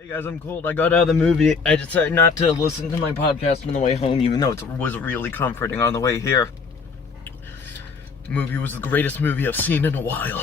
Hey guys, I'm cold. I got out of the movie. I decided not to listen to my podcast on the way home, even though it was really comforting on the way here. The movie was the greatest movie I've seen in a while.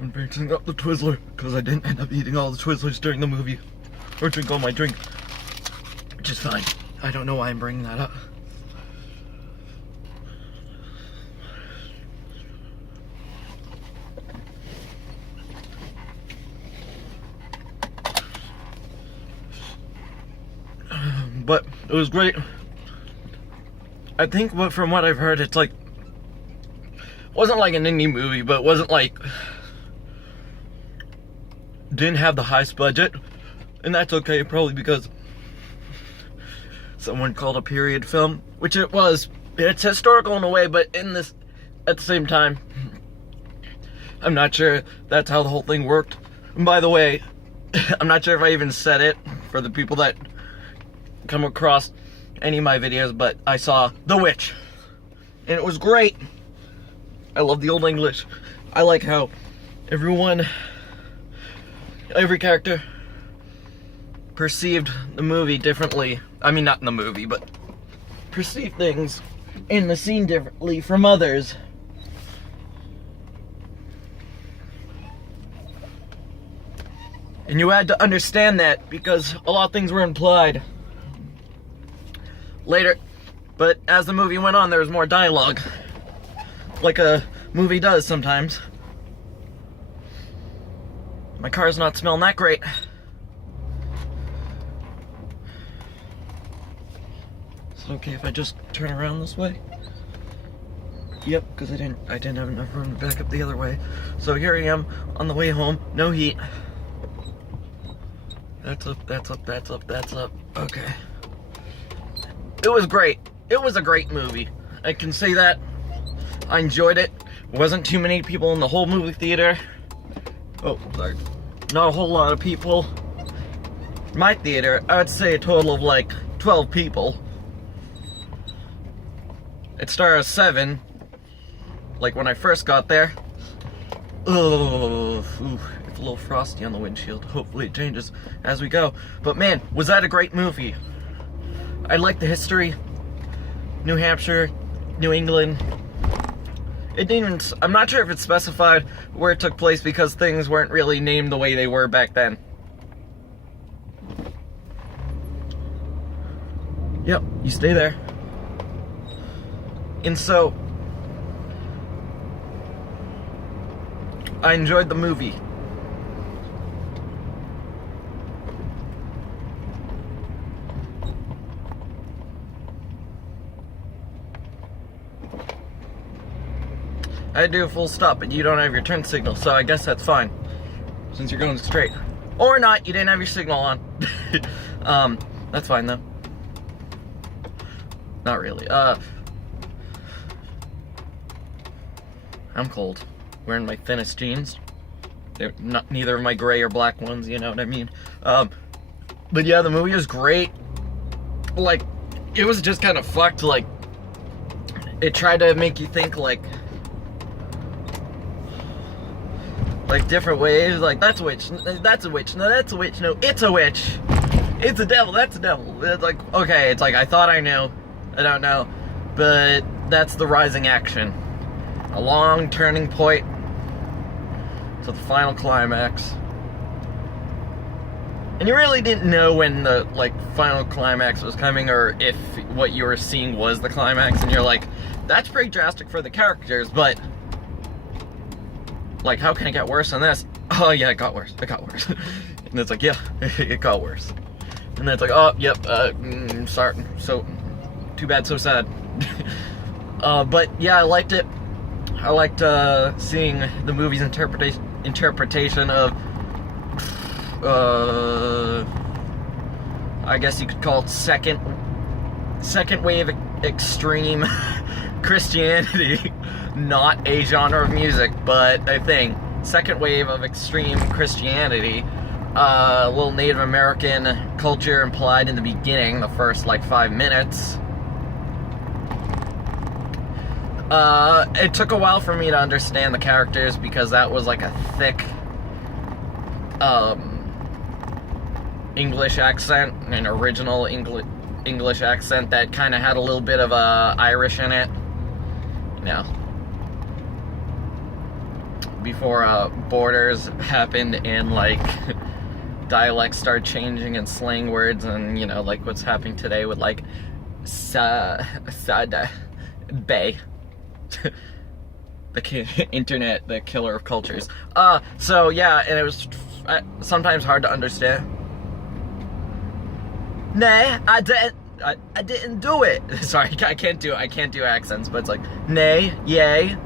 I'm mixing up the Twizzler because I didn't end up eating all the Twizzlers during the movie, or drink all my drink, which is fine. I don't know why I'm bringing that up. But it was great. I think from what I've heard, it's like, wasn't like an indie movie, but it wasn't like, didn't have the highest budget, and that's okay, probably because someone called a period film, which it was. It's historical in a way, but in this, at the same time, I'm not sure that's how the whole thing worked. And by the way, I'm not sure if I even said it for the people that come across any of my videos, but I saw The Witch, and it was great. I love the Old English. I like how every character perceived the movie differently. I mean, not in the movie, but perceived things in the scene differently from others. And you had to understand that because a lot of things were implied later. But as the movie went on, there was more dialogue, like a movie does sometimes. My car's not smelling that great. Is it okay if I just turn around this way? Yep, because I didn't have enough room to back up the other way. So here I am on the way home. No heat. That's up, that's up, that's up, that's up. Okay. It was great. It was a great movie. I can say that. I enjoyed it. Wasn't too many people in the whole movie theater. Oh, sorry. Not a whole lot of people. My theater, I would say a total of like 12 people. It started at 7, like when I first got there. Oh, it's a little frosty on the windshield. Hopefully it changes as we go. But man, was that a great movie. I like the history. New Hampshire, New England. It didn't even, I'm not sure if it specified where it took place because things weren't really named the way they were back then. Yep, you stay there. And so, I enjoyed the movie. I do a full stop, but you don't have your turn signal, so I guess that's fine. Since you're going straight. Or not, you didn't have your signal on. That's fine though. Not really. I'm cold. Wearing my thinnest jeans. They're not neither of my gray or black ones, you know what I mean? But yeah, the movie was great. Like, it was just kind of fucked, like, it tried to make you think, like different ways, like, that's a witch, that's a witch, no, that's a witch, no, it's a witch, it's a devil, that's a devil. It's like, okay, it's like, I thought I knew, I don't know, but that's the rising action. A long turning point to the final climax. And you really didn't know when the, like, final climax was coming, or if what you were seeing was the climax, and you're like, that's pretty drastic for the characters, but like, how can it get worse than this? Oh yeah, it got worse. It got worse. And it's like, yeah, it got worse. And then it's like, oh, yep, sorry. So, too bad, so sad. But yeah, I liked it. I liked seeing the movie's interpretation of, I guess you could call it second wave extreme Christianity, not a genre of music, but a thing. Second wave of extreme Christianity. A little Native American culture implied in the beginning, the first like 5 minutes. It took a while for me to understand the characters because that was like a thick English accent, an original English accent that kind of had a little bit of Irish in it. You know, before borders happened and like dialects start changing and slang words, and you know, like what's happening today with like Sada Bay. The internet, the killer of cultures. So yeah, and it was sometimes hard to understand. Nay, I didn't do it. Sorry, I can't do accents, but it's like nay, yay,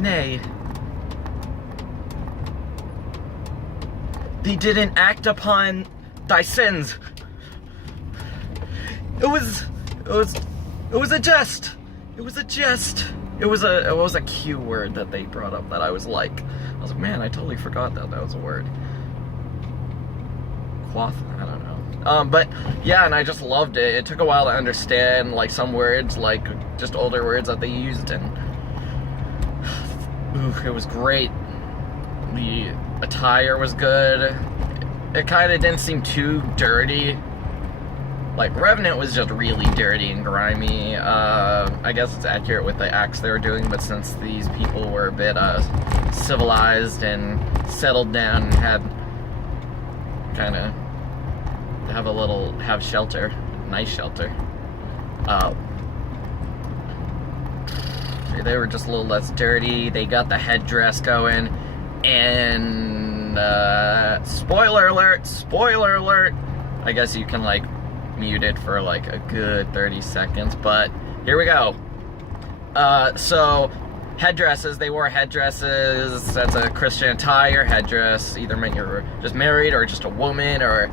nay. Thee didn't act upon thy sins. It was a jest. It was a jest. It was a Q word that they brought up that I was like, man, I totally forgot that was a word. Cloth? I don't know. But yeah, and I just loved it. It took a while to understand like some words, like just older words that they used, and it was great. The attire was good. It kind of didn't seem too dirty. Like, Revenant was just really dirty and grimy. I guess it's accurate with the acts they were doing, but since these people were a bit civilized and settled down and had kind of have shelter, nice shelter, they were just a little less dirty. They got the headdress going, and spoiler alert, I guess you can like mute it for like a good 30 seconds, but here we go. So headdresses, they wore headdresses. That's a Christian attire. Headdress either meant you were just married or just a woman or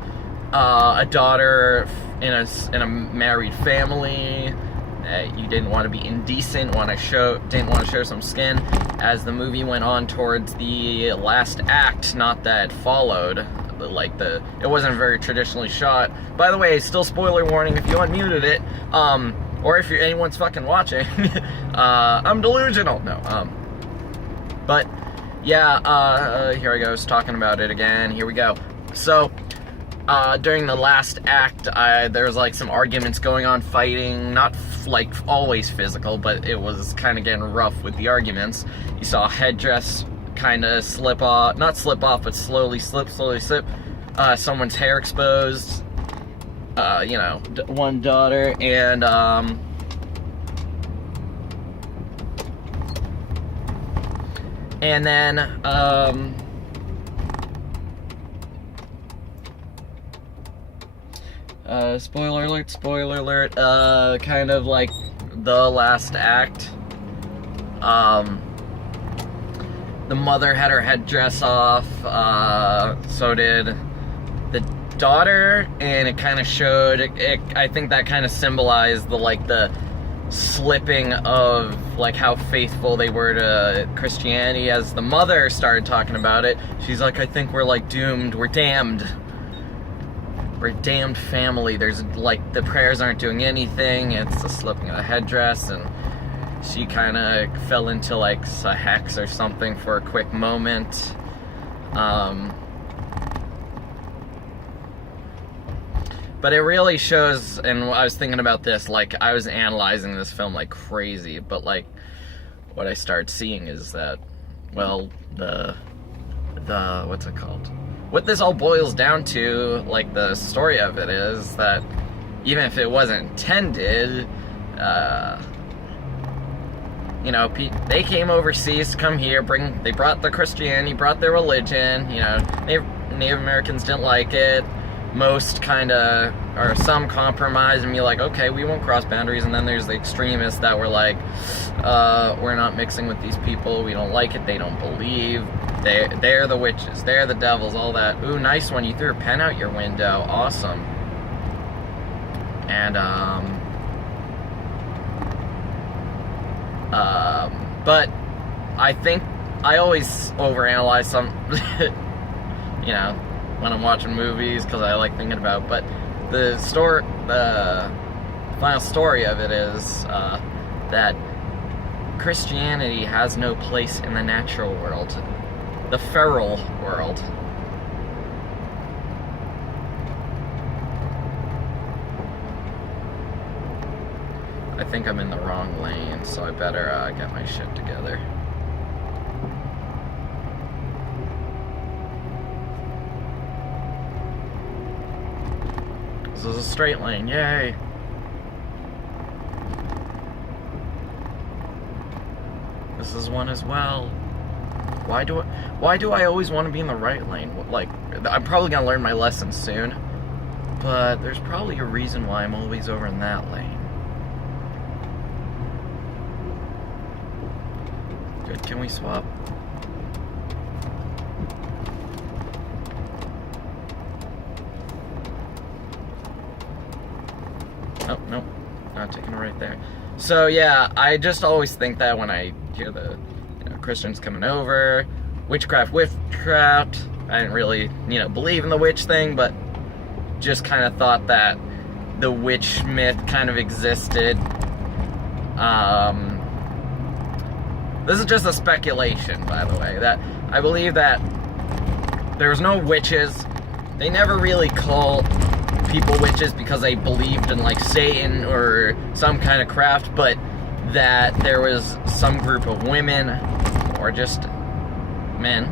a daughter in a married family. You didn't want to be indecent, didn't want to show some skin. As the movie went on towards the last act, not that followed, it wasn't very traditionally shot. By the way, still spoiler warning if you unmuted it, or if anyone's fucking watching. I'm delusional. No, but yeah, here I go, talking about it again. Here we go. So, during the last act, there was like some arguments going on, fighting, not like always physical, but it was kind of getting rough with the arguments. You saw a headdress kind of slip off, not slip off, but slowly slip. Someone's hair exposed. You know, one daughter, and then spoiler alert, kind of like the last act, the mother had her headdress off, so did the daughter, and it kind of showed, I think that kind of symbolized the slipping of like how faithful they were to Christianity. As the mother started talking about it, she's like, I think we're like doomed, we're damned family. There's like, the prayers aren't doing anything, it's the slipping of the headdress, and she kind of fell into like a hex or something for a quick moment. But it really shows, and I was thinking about this, like, I was analyzing this film like crazy, but like, what I started seeing is that, well, the what's it called? What this all boils down to, like, the story of it is that even if it wasn't intended, you know, they came overseas to come here, they brought the Christianity, brought their religion, you know, Native Americans didn't like it. Most kind of, or some compromise and be like, okay, we won't cross boundaries, and then there's the extremists that were like, we're not mixing with these people, we don't like it, they don't believe, they're the witches, they're the devils, all that. Ooh, nice one, you threw a pen out your window, awesome. And, but I think I always overanalyze some, you know, when I'm watching movies, because I like thinking about, but the final story of it is, that Christianity has no place in the natural world, the feral world. I think I'm in the wrong lane, so I better get my shit together. This is a straight lane, yay! This is one as well. Why do I always want to be in the right lane? Like, I'm probably gonna learn my lesson soon, but there's probably a reason why I'm always over in that lane. Good, can we swap? Oh, nope, not taking it right there. So yeah, I just always think that when I hear the Christians coming over, witchcraft. I didn't really, believe in the witch thing, but just kind of thought that the witch myth kind of existed. This is just a speculation, by the way, that I believe that there was no witches. They never really called people witches because they believed in, like, Satan or some kind of craft, but that there was some group of women, or just men,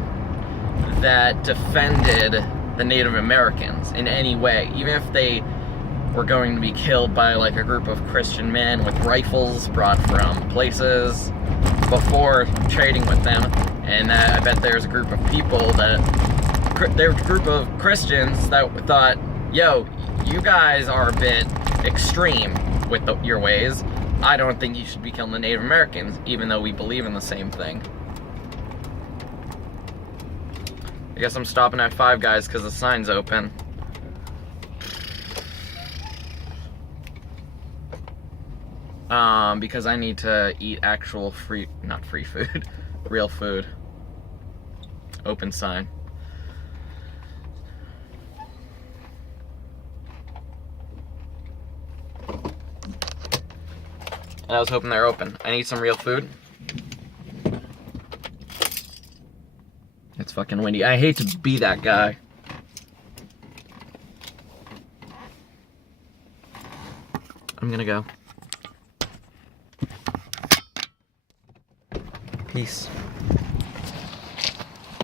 that defended the Native Americans in any way, even if they were going to be killed by, like, a group of Christian men with rifles brought from places before trading with them. And I bet there's a group of people there was a group of Christians that thought, yo, you guys are a bit extreme with your ways. I don't think you should be killing the Native Americans, even though we believe in the same thing. I guess I'm stopping at Five Guys because the sign's open. Because I need to eat actual not free food, real food. Open sign. I was hoping they're open. I need some real food. It's fucking windy. I hate to be that guy. I'm gonna go. Peace.